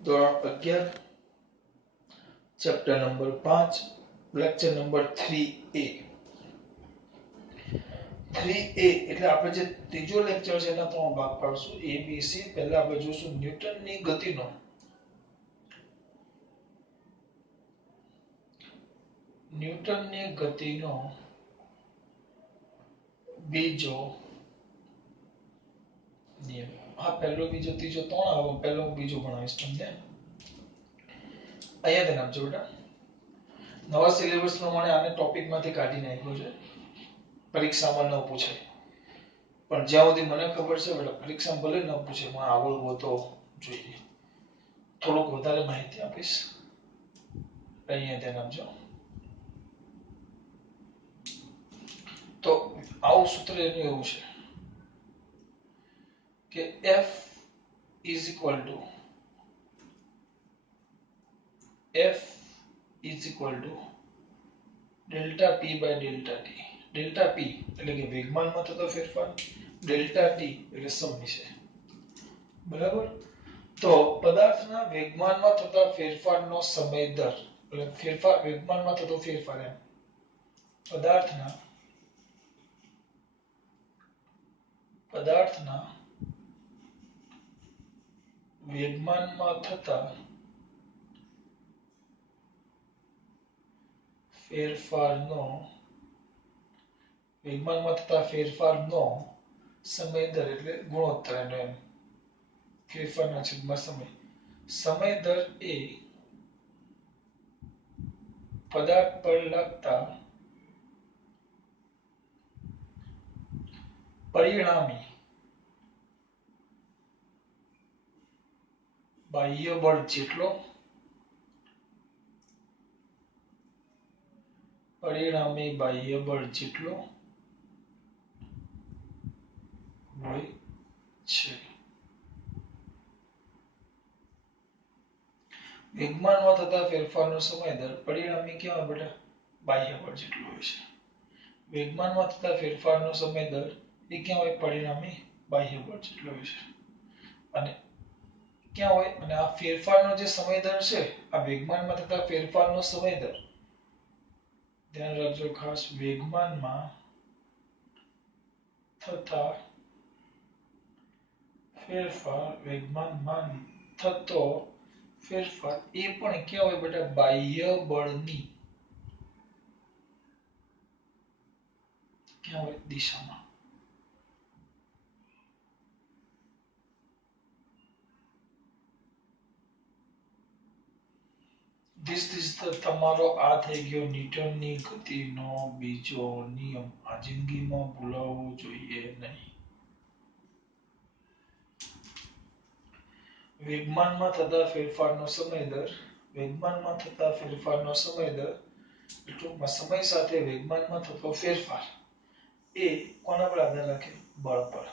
ધોરણ 11 chapter number 5 lecture number 3A 3A એટલે આપણે જે ત્રીજો લેક્ચર છે એના ત્રણ ભાગ પાડશું A B C પહેલા આપણે જોશું ન્યૂટનની ગતિનો બીજો નિયમ હા પહેલો બીજો ત્રીજો ત્રણ આવો પહેલો બીજો ભણાવીશ તમને અહીંયા ધ્યાન આપજો બેટા નવા સિલેબસ પ્રમાણે આને ટોપિકમાંથી કાઢી નાખ્યો છે પરીક્ષામાં ન પૂછાય પણ જ્યાં સુધી મને ખબર છે બેટા પરીક્ષામાં ભલે ન પૂછે પણ આવડવો તો જોઈએ થોડુંક વધારે માહિતી આપીશ અહીંયા ધ્યાન આપજો તો આવું સૂત્ર એનું એવું છે કે F is equal to delta P by delta T delta P એટલે કે વેગમાનમાં થતો ફેરફાર delta T એટલે સમય છે બરાબર તો પદાર્થના વેગમાનમાં થતા ફેરફારનો સમય દર એટલે ફેરફાર વેગમાનમાં થતો ફેરફાર એમ પદાર્થના વેગમાનમાં થતા ફેરફારનો સમય દર એટલે ગુણોત્તર એનો એમ ફેરફારના છેદમાં સમય દર એ પદાર્થ પર લાગતા પરિણામી બાહ્ય બળ જેટલો હોય છે વેગમાનમાં થતા ફેરફારનો સમય દર પરિણામી કેવા બેટા બાહ્ય બળ જેટલો હોય છે વેગમાનમાં થતા ફેરફારનો સમય દર એ ક્યાં હોય પરિણામી બાહ્ય બળ જેટલો હોય છે અને ક્યાં હોય અને આ ફેરફારનો જે સમય દર છે આ વેગમાનમાં થતા ફેરફારનો સમય દર ધ્યાન રાખજો ખાસ વેગમાનમાં થતા થતો ફેરફાર એ પણ ક્યાં હોય બેટા બાહ્ય બળની ક્યાં હોય દિશામાં તમારો આ થઈ ગયો ન્યૂટનની ગતિનો બીજો નિયમ આ જિંદગીમાં ભૂલાવવો જોઈએ નહીં વેગમાનમાં થતા ફેરફારનો સમય દર ટૂંકમાં સમય સાથે વેગમાનમાં થતો ફેરફાર એ કોના પર આધાર રાખે બળ પર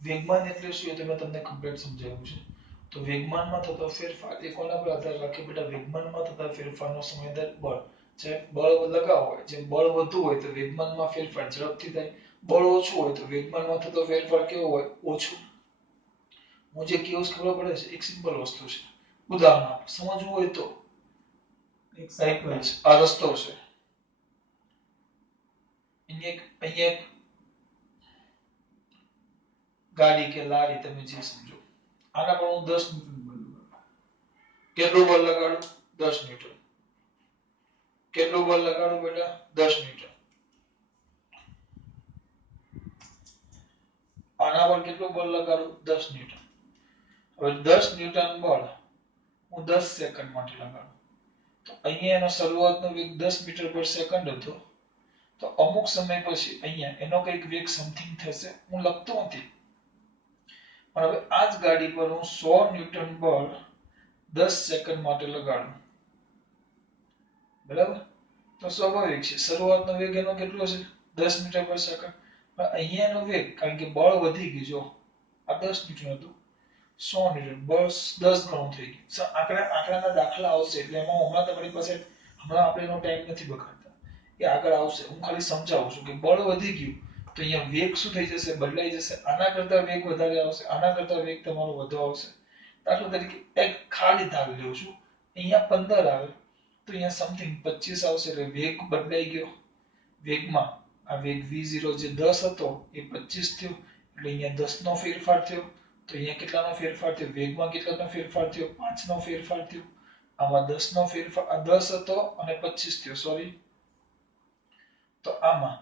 વેગમાન એટલે શું એ તમે તમને કમ્પ્લીટ સમજાવ્યું છે તો વેગમાનમાં થતો ફેરફાર એ કોના પર આધાર રાખે બેટા વેગમાનમાં થતા ફેરફારનો સમય દર બળ જે બળ લગાવો હોય જેમ બળ વધુ હોય તો વેગમાનમાં ફેરફાર ઝડપથી થાય બળ ઓછું હોય તો વેગમાનમાં થતો ફેરફાર કેવો હોય ઓછો હું જે કેવું ખબર પડે છે એક સિમ્પલ વસ્તુ છે ઉદાહરણ આપો સમજવું હોય તો એક સાયકલ છે આ રસ્તો છે અહીંયા એક ગાડી કે લારી તમે જે સમજો આના પર હું 10 ન્યૂટન બળ કેટલું બળ લગાડું 10 ન્યૂટન કેટલું બળ લગાડું બેટા 10 ન્યૂટન આના પર કેટલું બળ લગાડું 10 ન્યૂટન હવે 10 ન્યૂટન બળ હું 10 સેકન્ડ માટે લગાડું તો અહીંયા એનો શરૂઆતનો વેગ 10 મીટર પર સેકન્ડ હતો તો અમુક સમય પછી અહીંયા એનો કંઈક વેગ સમથિંગ થશે હું લખતો નથી પણ હવે આ જ ગાડી પર હું 100 ન્યૂટન બળ 10 સેકન્ડ માટે લગાડું બરાબર તો સ્વાભાવિક છે શરૂઆતનો વેગ એનો કેટલો છે 10 મીટર પર સેકન્ડ પણ અહીંયાનો વેગ કારણ કે બળ વધી ગયું જો આ 10 ન્યૂટન હતું 100 ન્યૂટન બળ 10 ગણું થઈ ગયું આંકડાના દાખલા આવશે એટલે એમાં હમણાં તમારી પાસે હમણાં આપણે એનો ટાઈમ નથી બગાડતા એ આગળ આવશે હું ખાલી સમજાવું છું કે બળ વધી ગયું તો અહીંયા વેગ શું થઈ જશે બદલાઈ જશે આના કરતા વેગ વધારે આવશે આના કરતા વેગ તમારો વધુ આવશે દાખલા તરીકે એક ખાલી ધાર લેવું છું, અહીંયા 15 આવે તો અહીંયા સમથિંગ 25 આવશે એટલે વેગ બદલાઈ ગયો. વેગમાં આ વેગ v0 જે 10 હતો એ 25 થયો એટલે અહીંયા 10 નો ફેરફાર થયો. તો અહીંયા કેટલાનો ફેરફાર થયો? વેગમાં કેટલાનો ફેરફાર થયો? 5 નો ફેરફાર થયો. આમાં 10 નો ફેરફાર, આ 10 હતો અને 25 થયો, સોરી. તો આમાં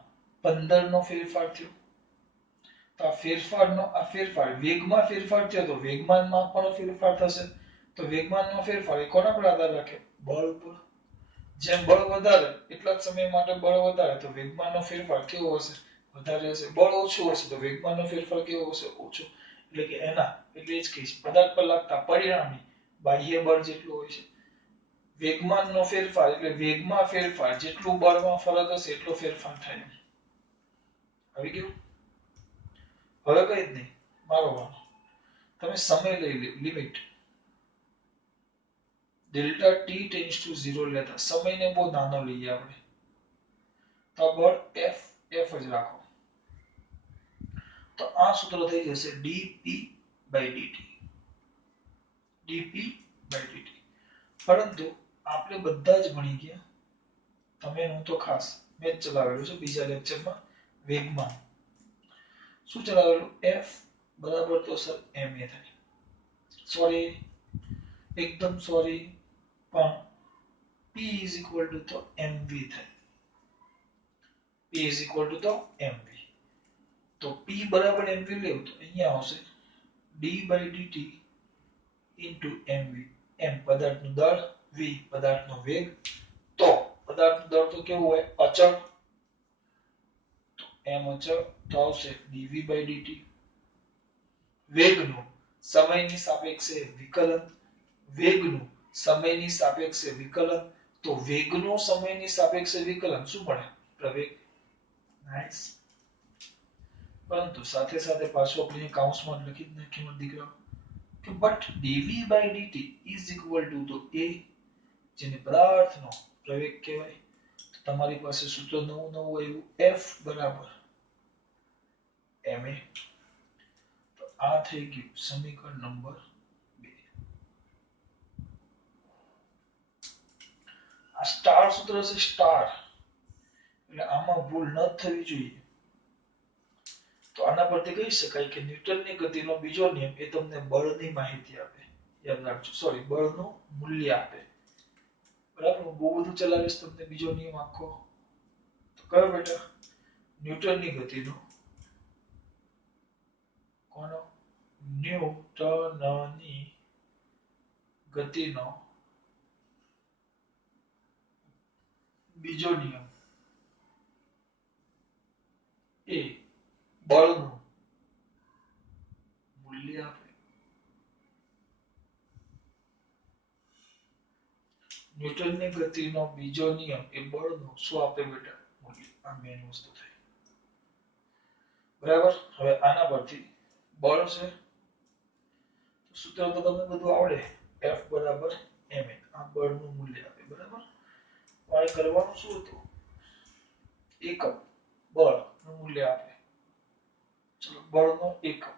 15 નો ફેરફાર થયો. તો આ ફેરફાર વેગમાં ફેરફાર થયો તો વેગમાનમાં પણ ફેરફાર થશે. તો વેગમાનમાં ફેરફાર એ કોના પર આધાર રાખે? બળ પર. જેમ બળ વધારે એટલા જ સમય માટે બળ વધારે તો વેગમાનનો ફેરફાર કેવો હશે? વધારે હશે. બળ ઓછું હશે તો વેગમાનનો ફેરફાર કેવો હશે? ઓછો. એટલે કે એટલે જ કહીશ પદાર્થ પર લાગતા પરિણામી બાહ્ય બળ જેટલું હોય છે. વેગમાનનો ફેરફાર એટલે વેગમાં ફેરફાર, જેટલું બળમાં ફરક હશે એટલો ફેરફાર થાય. આવી ગયું? હવે કઈ જ નહીં, મારો વારો. તમે સમય લઈ લે, limit delta T tends to 0 લેતા સમયને બહુ નાનો લઈએ આપણે. તો બળ f જ રાખો. તો આ સૂત્ર થઈ જશે dp dt. dp dt. પરંતુ આપણે બધા જ ભણી ગયા, તમે હું તો ખાસ, મેં ચલાવેલું છે બીજા લેક્ચરમાં વેગમાન. શું ચલાવેલું? f બરાબર તો સર ma થાય. સોરી, એકદમ સોરી, પણ p is equal to તો mv થાય. p is equal to તો mv. તો p બરાબર mv લેવું તો અહીંયા આવશે d by dt into mv. m પદાર્થનું દળ, v પદાર્થનો વેગ. તો પદાર્થનું દળ તો કેવું હોય? અચળ. તો m અચળ તો આવશે dv by dt. વેગનું સમયની સાપેક્ષે વિકલન. વેગનું સમયની સાપેક્ષે વિકલન. તો વેગનું સમયની સાપેક્ષે વિકલન શું મળે? પ્રવેગ. નાઈસ. પરંતુ સાથે સાથે પાછું આપણે કાઉન્સમાં લખી જ નાખીએ મારા દીકરાઓ કે but dv by dt is equal to તો a, જેને પદાર્થનો પ્રવેગ કહેવાય. તો તમારી પાસે સૂત્ર નવું આવ્યું f બરાબર ma. તો આ થઈ ગયું સમીકરણ નંબર 2. આ સ્ટાર સૂત્ર છે, સ્ટાર. એટલે આમાં ભૂલ ન થવી જોઈએ. તો આના પરથી કહી શકાય કે ન્યૂટનની ગતિનો બીજો નિયમ એ તમને બળની માહિતી આપે. યાદ રાખજો, સોરી, બળનું મૂલ્ય આપે. બરાબર? હું બહુ બધું ચલાવીશ તમને બીજો નિયમ આખો. તો કયો બેટા? ન્યૂટનની ગતિનો, કોનો? ન્યૂટનની ગતિનો બીજો નિયમ એ બળનું મૂલ્ય આપે. ન્યૂટનની ગતિનો બીજો નિયમ એ બળનું શું આપે બેટા? મૂલ્ય. આ મેઇન વસ્તુ થઈ. બરાબર? હવે આના પરથી બળ છે, સૂત્ર તો તમને બધું આવડે. f બરાબર ma. આ બળનું મૂલ્ય આપે. બરાબર? મારે કરવાનું શું હતું? એકમ બળનું મૂલ્ય આપે. ચલો, બળનો એકમ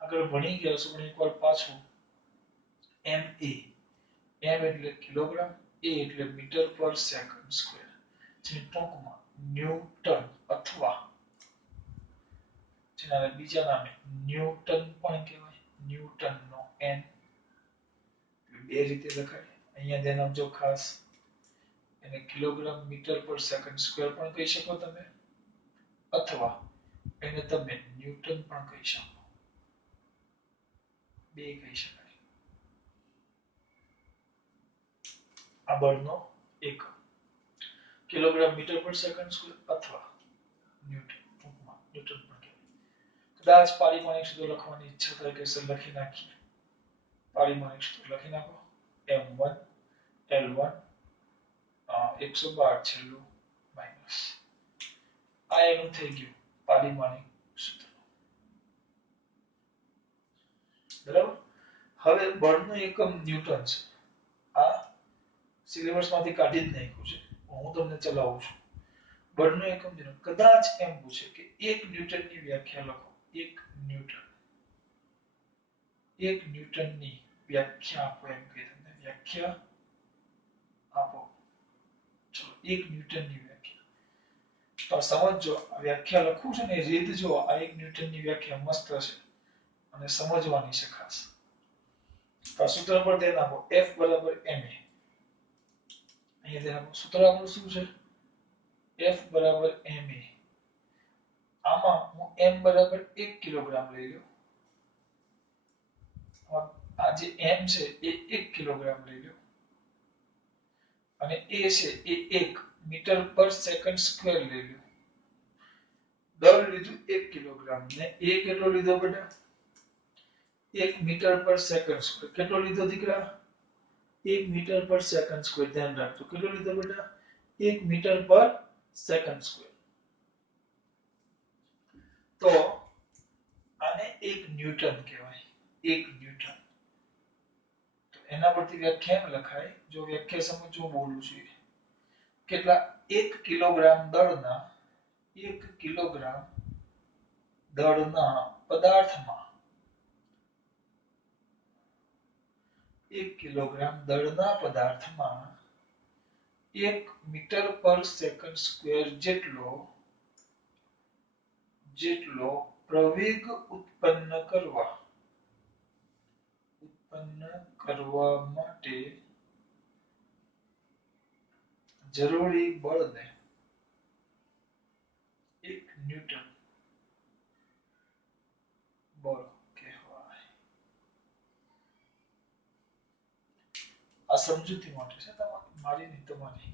આગળ ભણી ગયા છો, પણ એકવાર પાછું. ma, m એટલે કિલોગ્રામ, a એટલે મીટર પર સેકન્ડ સ્ક્વેર, જે ટૂંકમાં ન્યૂટન અથવા જેના બીજા નામે ન્યૂટન પણ કહેવાય. ન્યૂટનનો n બે રીતે લખાય. અહીંયા ધ્યાન આપજો ખાસ. એને કિલોગ્રામ મીટર પર સેકન્ડ સ્ક્વેર પણ કહી શકો તમે, અથવા એને તમે ન્યૂટન પણ કહી શકો. બે કહી શકાય. આ બળનો એકમ કિલોગ્રામ મીટર પર સેકન્ડ સ્ક્વેર અથવા ન્યૂટન, ટૂંકમાં ન્યૂટન પણ કહેવાય. કદાચ પારિમાણિક સૂત્ર લખવાની ઈચ્છા થાય કે સર લખી નાખીએ. પારિમાણિક સૂત્ર લખી નાખો. m1 l1 112 છેલ્લું માઇનસ. આ એનું થઈ ગયું પારિમાણિક સૂત્ર. બરાબર? હવે બળનું એકમ ન્યૂટન છે. આ સિલેબસમાંથી કાઢી જ નાખ્યું છે, હું તમને ચલાવું છું. બળનું એકમ ન્યૂટન. કદાચ એમ પૂછે કે 1 ન્યૂટનની વ્યાખ્યા લખો. 1 ન્યૂટન. 1 ન્યૂટનની વ્યાખ્યા આપો એમ કે તમને વ્યાખ્યા આપો. ચલો 1 ન્યૂટનની વ્યાખ્યા. તો સમજો આ વ્યાખ્યા લખું છું ને રીત જો આ 1 ન્યૂટનની વ્યાખ્યા મસ્ત છે અને સમજવાની છે ખાસ. તો સૂત્ર પર ધ્યાન આપો F બરાબર ma. અહીંયા ધ્યાન આપો સૂત્ર આપણું શું છે F બરાબર ma. આમાં હું m બરાબર 1 કિલોગ્રામ લઈ લઉં. આ જે m છે એ 1 કિલોગ્રામ લઈ લો અને a છે એ 1 મીટર પર સેકન્ડ સ્ક્વેર લઈ લો. દળ લીધું 1 કિલોગ્રામ ને a કેટલો લીધો બેટા 1 મીટર પર સેકન્ડ સ્ક્વેર. કેટલો લીધો દીકરા 1 મીટર પર સેકન્ડ સ્ક્વેર. ધ્યાન રાખજો કેટલો લીધો બેટા 1 મીટર પર સેકન્ડ સ્ક્વેર. તો આને 1 ન્યૂટન કહેવાય 1 ન્યૂટન. તો એના પરથી વ્યાખ્યા એમ લખાય જો વ્યાખ્યા સમજો હું બોલું છું કેટલા 1 કિલોગ્રામ દળના 1 કિલોગ્રામ દળના પદાર્થમાં 1 કિલોગ્રામ દળના પદાર્થમાં 1 મીટર પર સેકન્ડ સ્ક્વેર જેટલો પ્રવેગ ઉત્પન્ન કરવા માટે જરૂરી બળને 1 ન્યૂટન બળ કહેવાય. આ સમજૂતી માટે છે તમારી મારી નહીં તમારી.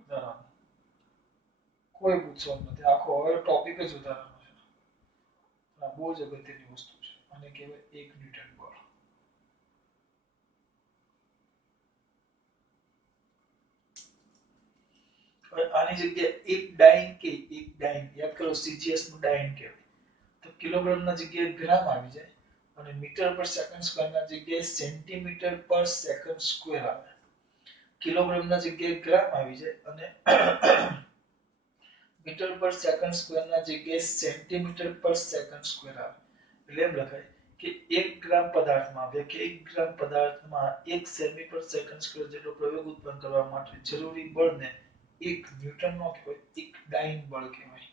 ઉદાહરણ કોઈ પૂછવાનું નથી આખો હવે ટોપિક જ ઉદાહરણ છે. આ બહુ જ અગત્યની વસ્તુ છે અને કહેવાય 1 ન્યૂટન બળ. હવે આની જગ્યાએ એક ડાઇન કે એક ડાઇન યાદ કરો સીજીએસ નું ડાઇન કહેવાય. તો કિલોગ્રામ ના જગ્યાએ ગ્રામ આવી જાય અને મીટર પર સેકન્ડ સ્ક્વેર ના જગ્યાએ સેન્ટીમીટર પર સેકન્ડ સ્ક્વેર આવે. કિલોગ્રામ ના જગ્યાએ ગ્રામ આવી જાય અને મીટર પર સેકન્ડ સ્ક્વેર ના જગ્યાએ સેન્ટીમીટર પર સેકન્ડ સ્ક્વેર આવે. એટલે એમ લખાય કે 1 ગ્રામ પદાર્થમાં કે 1 ગ્રામ પદાર્થમાં 1 સેમી પર સેકન્ડ સ્ક્વેર જેટલો પ્રવેગ ઉત્પન્ન કરવા માટે જરૂરી બળને 1 ન્યૂટન નો કહેવાય 1 ડાઇન બળ કહેવાય.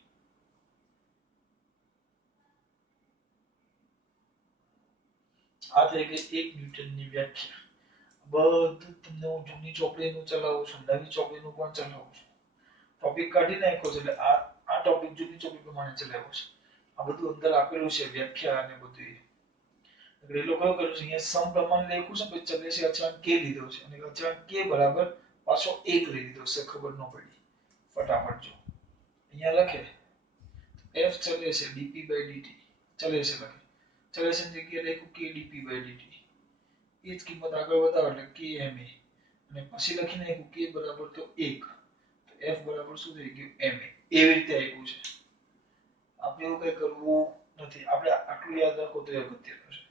આ થઈ ગઈ 1 ન્યૂટનની વ્યાખ્યા. બધું તમને હું જૂની ચોપડીનું ચલાવું છું નવી ચોપડીનું પણ ચલાવું છું. ટોપિક કાઢી નાખ્યો છે એટલે આ ટોપિક જૂની ચોપડી પ્રમાણે ચલાવ્યો છે. આ બધું અંદર આપેલું છે વ્યાખ્યા અને બધું. એટલે એ લોકો એવું કર્યું છે અહીંયા સમપ્રમાણ લખ્યું છે પછી ચલે છે અચળાંક કે લીધો છે અને અચળાંક કે બરાબર પાછો 1 લઈ લીધો છે ખબર ન પડી. ફટાફટ જો અહીંયા લખે f ચલે છે dp/dt ચલે છે લખે ચલે છે જગ્યાએ લખ્યું k dp/dt. એ જ કિંમત આગળ વધારો એટલે k ma અને પછી લખી નાખ્યું k બરાબર તો 1 તો f બરાબર શું થઈ ગયું ma. એવી રીતે આપ્યું છે. આપણે એવું કઈ કરવું નથી. આપણે આટલું યાદ રાખો તો અગત્યનું છે.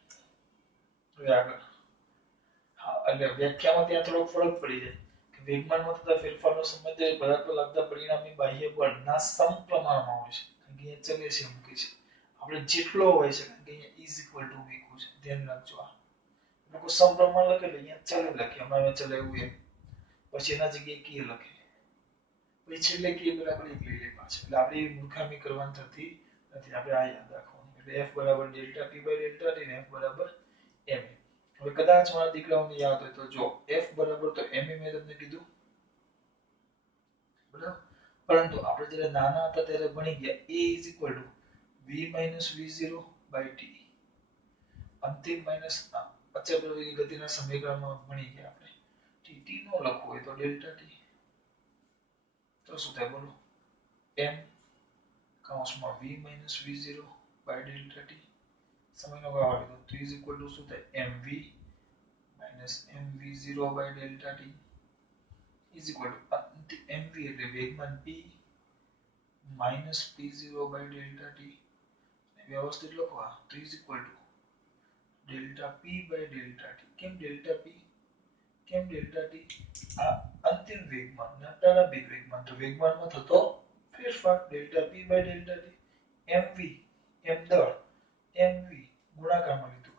હવે આગળ હા એટલે વ્યાખ્યામાં ત્યાં થોડો ફરક પડી જાય કે વેગમાનમાં થતા ફેરફારનો સંબંધ પદાર્થ પર લાગતા પરિણામી બાહ્ય બળના સમપ્રમાણમાં હોય છે. કારણ કે અહીંયા ચલે છે મૂકે છે. આપણે જેટલો હોય છે કારણ કે અહીંયા ઇઝ ઇક્વલ ટુ મૂક્યું છે. ધ્યાન રાખજો આ લોકો સમપ્રમાણ લખે એટલે અહીંયા ચલે લખે હમણાં ચલાવ્યું એમ પછી એના જગ્યાએ કે લખે પછી છેલ્લે કે બરાબર 1 લઈ લે પાછળ. એટલે આપણે એવી મૂર્ખામી કરવાની થતી નથી. આપણે આ યાદ રાખવાનું. એટલે f બરાબર ડેલ્ટા p/ડેલ્ટા t ને f બરાબર ma. હવે કદાચ મારા દીકરાઓને યાદ હોય તો જો f બરાબર તો ma મેં તમને કીધું બરાબર. પરંતુ આપણે જ્યારે નાના હતા ત્યારે ભણી ગયા a v v0/t અંતિમ માઈનસ અચળ પ્રવેગી ગતિના સમીકરણમાં ભણી ગયા આપણે. t નો લખવું હોય તો ડેલ્ટા t તો શું થાય બોલો m કૌંસમાં v v0/ડેલ્ટા t સમયનો ગાળો લીધો તો ઇઝ ઇક્વલ ટુ શું થાય mv mv0/ડેલ્ટા t is equal to mv એટલે વેગમાન p p0/ડેલ્ટા t વ્યવસ્થિત લખવા તો ઇઝ ઇક્વલ ટુ ડેલ્ટા p/ડેલ્ટા t. કેમ ડેલ્ટા p કેમ ડેલ્ટા t? આ અંતિમ વેગમાન અને પ્રારંભિક વેગમાન તો વેગમાનમાં થતો ફેરફાર ડેલ્ટા p/ડેલ્ટા t. mv m દળ mv ગુણાકારમાં લીધું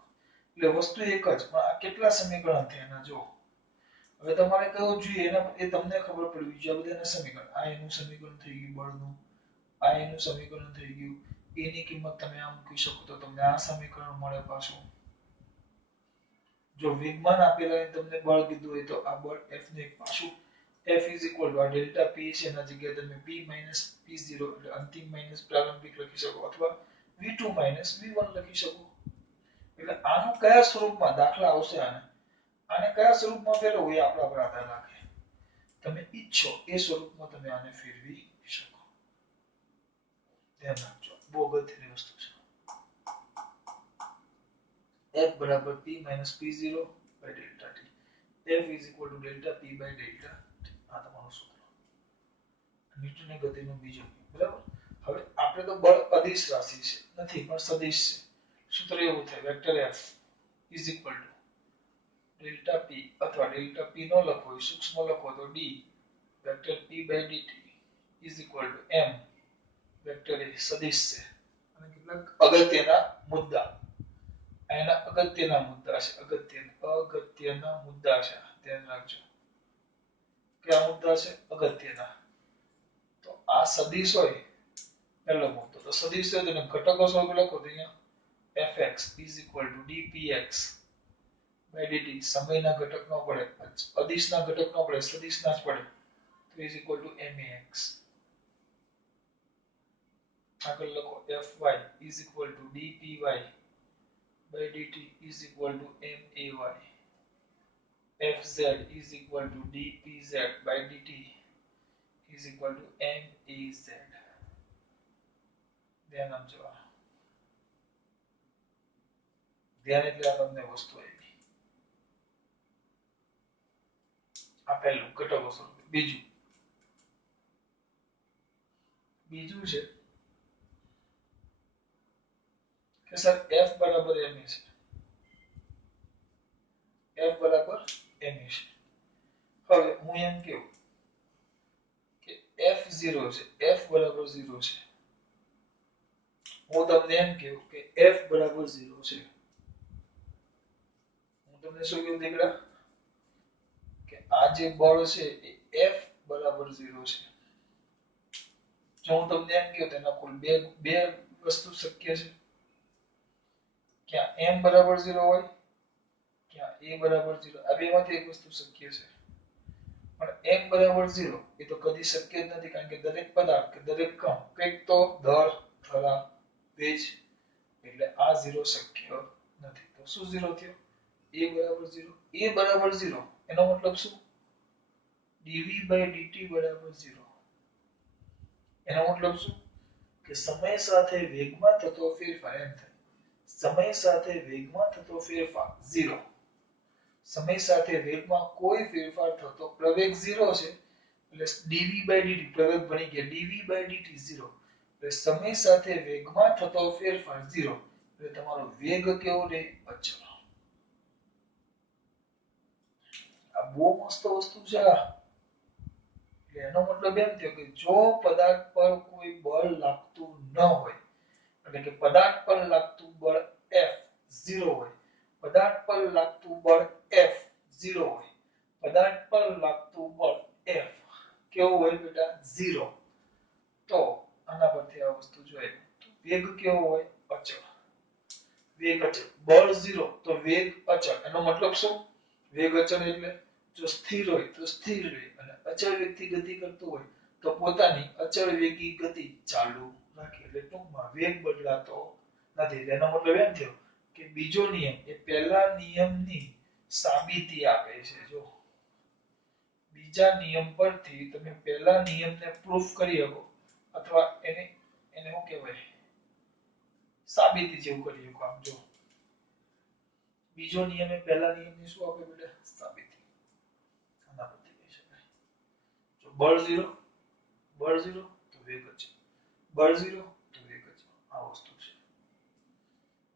એટલે વસ્તુ એક જ પણ આ કેટલા સમીકરણ થયા જો હવે તમારે કયું જોઈએ એના એ તમને ખબર પડવી જોઈએ બધાના સમીકરણ આ એનું સમીકરણ થઈ ગયું બળનું આ એનું સમીકરણ થઈ ગયું એની કિંમત તમે આમ મૂકી શકો તો તમને આ સમીકરણ મળે પાછું જો વેગમાન આપેલા તમને બળ કીધું હોય તો આ બળ F ને પાછું F is equal to delta P છે એના જગ્યાએ તમે P minus P0 એટલે અંતિમ માઈનસ પ્રારંભિક લખી શકો અથવા V2 minus V1 લખી શકો એટલે આનું કયા સ્વરૂપમાં દાખલા આવશે આને કયા સ્વરૂપમાં ફેરવવું એ આપણા પર આધાર રાખે તમે ઈચ્છો એ સ્વરૂપમાં તમે આને ફેરવી શકો ધ્યાન રાખજો બહુ અગત્યની વસ્તુ છે F બરાબર P minus P0 by delta T F is equal to delta P by delta T આ તમારું સૂત્ર ન્યૂટનની ગતિનો બીજો નિયમ બરાબર હવે આપણે તો બળ અદિશ રાશિ છે નથી પણ સદિશ છે સૂત્ર એવું થાય vector F is equal to delta P અથવા delta P નો લખો સૂક્ષ્મ લખો તો D vector P by dt is equal to M vector એ સદિશ છે અને કેટલાક અગત્યના મુદ્દા એના અગત્યના મુદ્દા છે અગત્યના મુદ્દા છે ધ્યાન રાખજો કયા મુદ્દા છે અગત્યના તો આ સદિશ હોય પહેલો મુદ્દો તો સદિશ હોય તો ઘટકો સ્વરૂપે લખો તો અહીંયા fx is equal to dpx by dt સમયના ઘટક નો પડે અદિશના ઘટક નો પડે સદિશના જ પડે તો is equal to max આગળ લખો fy is equal to dpy by dt is equal to may fz is equal to dpz by dt is equal to maz ધ્યાન આપજો ધ્યાન એટલે આ તમને વસ્તુ આવી આ પહેલું ઘટકો સ્વરૂપે બીજું છે કે સર f બરાબર ma છે f બરાબર ma છે હવે હું એમ કહું કે f0 છે f બરાબર 0 છે હું તમને એમ કહું કે f બરાબર 0 છે હું તમને શું કહું દીકરા કે આ જે બળ છે એ f બરાબર 0 છે જો હું તમને એમ કહું તેના કુલ બે વસ્તુ શક્ય છે ક્યાં m બરાબર 0 હોય ક્યાં a બરાબર 0 આ બેમાંથી એક વસ્તુ શક્ય છે પણ m બરાબર 0 એ તો કદી શક્ય જ નથી કારણ કે દરેક પદાર્થ કે દરેક કણ કંઈક તો દળ ઠરા ભેજ એટલે આ 0 શક્ય નથી તો શું 0 થયો a બરાબર 0 એનો મતલબ શું dv by dt બરાબર 0 એનો મતલબ શું કે સમય સાથે વેગમાં થતો ફેરફાર એમ થાય સમય સાથે વેગમાં થતો ફેરફાર 0 સમય સાથે વેગમાં કોઈ ફેરફાર થતો પ્રવેગ 0 છે એટલે dv by dt પ્રવેગ ભણી ગયા dv by dt 0 એટલે સમય સાથે વેગમાં થતો ફેરફાર 0 એટલે તમારો વેગ કેવો રહે અચળ આ બહુ મસ્ત વસ્તુ છે એટલે એનો મતલબ એમ થયો કે જો પદાર્થ પર કોઈ બળ લાગતું ન હોય એટલે કે પદાર્થ પર લાગતું બળ F 0 હોય પદાર્થ પર લાગતું બળ F 0 હોય પદાર્થ પર લાગતું બળ F કેવું હોય બેટા 0 તો આના પરથી આ વસ્તુ જોઈએ તો વેગ કેવો હોય અચળ વેગ અચળ બળ 0 તો વેગ અચળ એનો મતલબ શું વેગ અચળ એટલે જો સ્થિર હોય તો સ્થિર રહે અને અચળ વેગથી ગતિ કરતો હોય તો પોતાની અચળ વેગી ગતિ ચાલુ રાખે એટલે ટૂંકમાં વેગ બદલાતો નથી એનો મતલબ એમ થયો કે બીજો નિયમ એ પહેલા નિયમની સાબિતી આપે છે જો બીજા નિયમ પરથી તમે પહેલા નિયમને પ્રૂફ કરી શકો અથવા એને શું કહેવાય સાબિતી જેવું કરી શકો આમ જો બીજો નિયમ એ પહેલા નિયમની શું આપે બેટા સાબિતી આના પરથી કહી શકાય જો બળ 0 તો વેગ અચળ બળ 0 તો વેગ અચળ આ વસ્તુ છે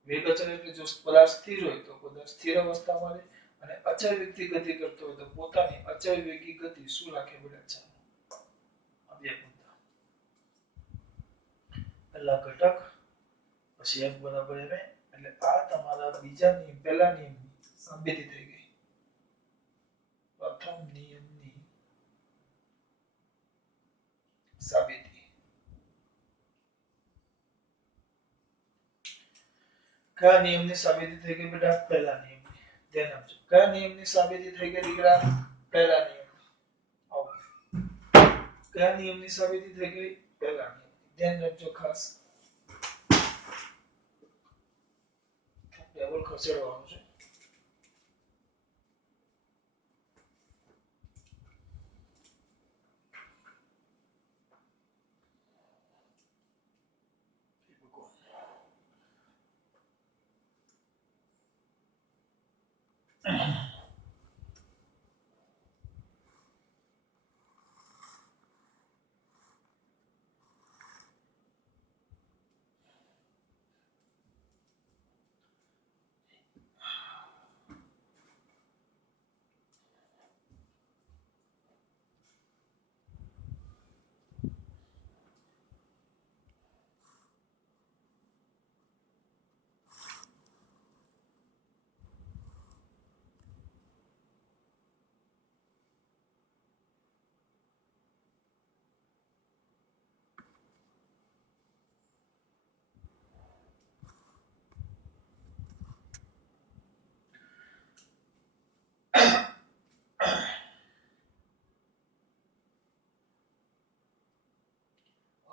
વેગ અચળ એટલે જો પદાર્થ સ્થિર હોય તો પદાર્થ સ્થિર અવસ્થામાં રહે અને અચળ વેગથી ગતિ કરતો હોય તો પોતાની અચળ વેગી ગતિ શું રાખે બેટા ચાલુ આ બે મુદ્દા પહેલા ઘટક પછી f બરાબર ma એટલે આ તમારા બીજા નિયમ પહેલા નિયમની સાબિતી થઈ ગઈ. પ્રથમ નિયમની સાબિતી. કયા નિયમની સાબિતી થઈ ગઈ બેટા? પહેલા નિયમની. ધ્યાન આપજો. કયા નિયમની સાબિતી થઈ ગઈ દીકરા? પહેલા નિયમની. આવો. કયા નિયમની સાબિતી થઈ ગઈ? પહેલા નિયમની. ધ્યાન રાખજો ખાસ. ટેબલ ખસેડવાનું છે.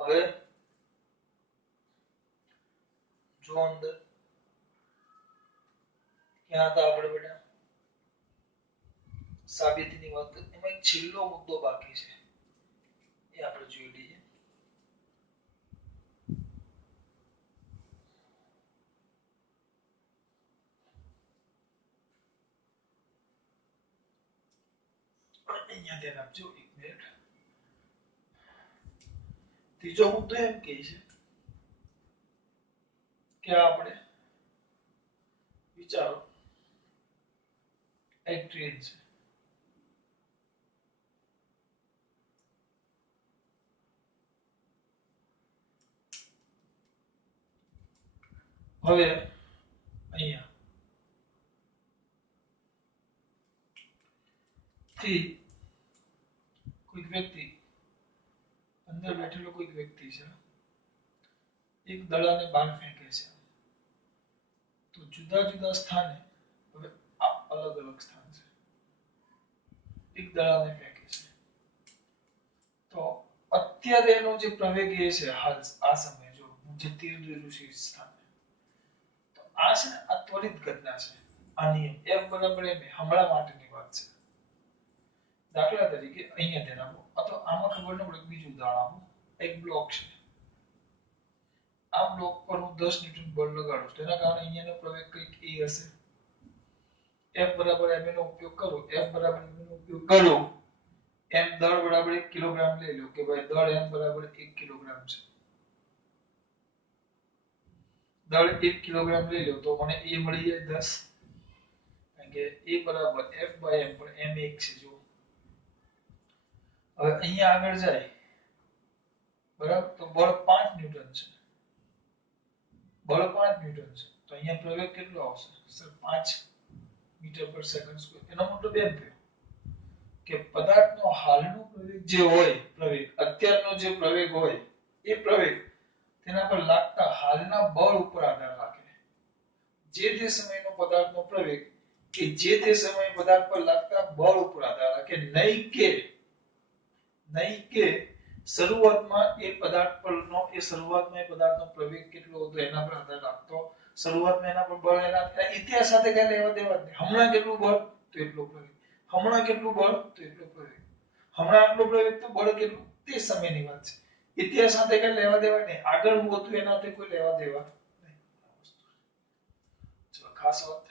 હવે જો અંદર ક્યાં હતા આપણે બેટા? સાબિતીની વાત કરી. એમાં એક છેલ્લો મુદ્દો બાકી છે, એ આપણે જોઈ લઈએ. અહીંયા ધ્યાન આપજો એક મિનિટ. ત્રીજો મુદ્દો એમ કહે છે કે આપણે વિચારો એક ટ્રેન છે. હવે અહીંયા થી કોઈક વ્યક્તિ, અંદર બેઠેલો કોઈક વ્યક્તિ છે, એક દડાને બહાર ફેંકે છે. તો જુદા જુદા સ્થાને, હવે આ અલગ અલગ સ્થાન છે, એક દડાને ફેંકે છે. તો અત્યારે એનો જે પ્રવેગ એ છે હાલ આ સમયે, જો હું જે તીર દોર્યું છે સ્થાન, તો આ છે ને આ ત્વરિત ઘટના છે. આ નિયમ F બરાબર m હમણાં માટેની વાત છે. દાખલા તરીકે અહીંયા ધ્યાન આપો, અથવા આમાં ખબર ન પડે બીજું ઉદાહરણ આપો. એક બ્લોક છે, આ બ્લોક પર હું 10 ન્યૂટન બળ લગાડું, તેના કારણે અહીંયાનો પ્રવેગ કંઈક એ હશે. F બરાબર m નો ઉપયોગ કરો, F બરાબર m નો ઉપયોગ કરો, m દળ બરાબર 1 કિલોગ્રામ લઈ લો કે ભાઈ દળ m બરાબર 1 કિલોગ્રામ છે. દળ 1 કિલોગ્રામ લઈ લો તો મને a મળી જાય 10, કારણ કે a બરાબર F by m, પણ m 1 છે. જો હવે અહીંયા આગળ જાય બરાબર, તો બળ 5 ન્યૂટન છે. બળ 5 ન્યૂટન છે, તો અહીંયા પ્રવેગ કેટલો આવશે સર? 5 મીટર પર સેકન્ડ સ્ક્વેર. એનો મતલબ એમ થયો કે પદાર્થનો હાલનો પ્રવેગ જે હોય, પ્રવેગ અત્યારનો જે પ્રવેગ હોય, એ પ્રવેગ તેના પર લાગતા હાલના બળ ઉપર આધાર રાખે. જે તે સમયનો પદાર્થનો પ્રવેગ કે જે તે સમયે પદાર્થ પર લાગતા બળ ઉપર આધાર રાખે, નહીં કે શરૂઆતમાં એ પદાર્થ પરનો, એ શરૂઆતમાં એ પદાર્થનો પ્રવેગ કેટલો હતો એના પર આધાર રાખતો. શરૂઆતમાં એના પર બળ, એના ઇતિહાસ સાથે કઈ લેવા દેવા જ નહીં. હમણાં કેટલું બળ તો એટલો પ્રવેગ, હમણાં કેટલું બળ તો એટલો પ્રવેગ, હમણાં આટલો પ્રવેગ તો બળ કેટલું તે સમયની વાત છે. ઇતિહાસ સાથે કઈ લેવા દેવા નહીં. આગળ હું હતું એનાથી કોઈ લેવા દેવા નહીં. ચલો ખાસ વાત.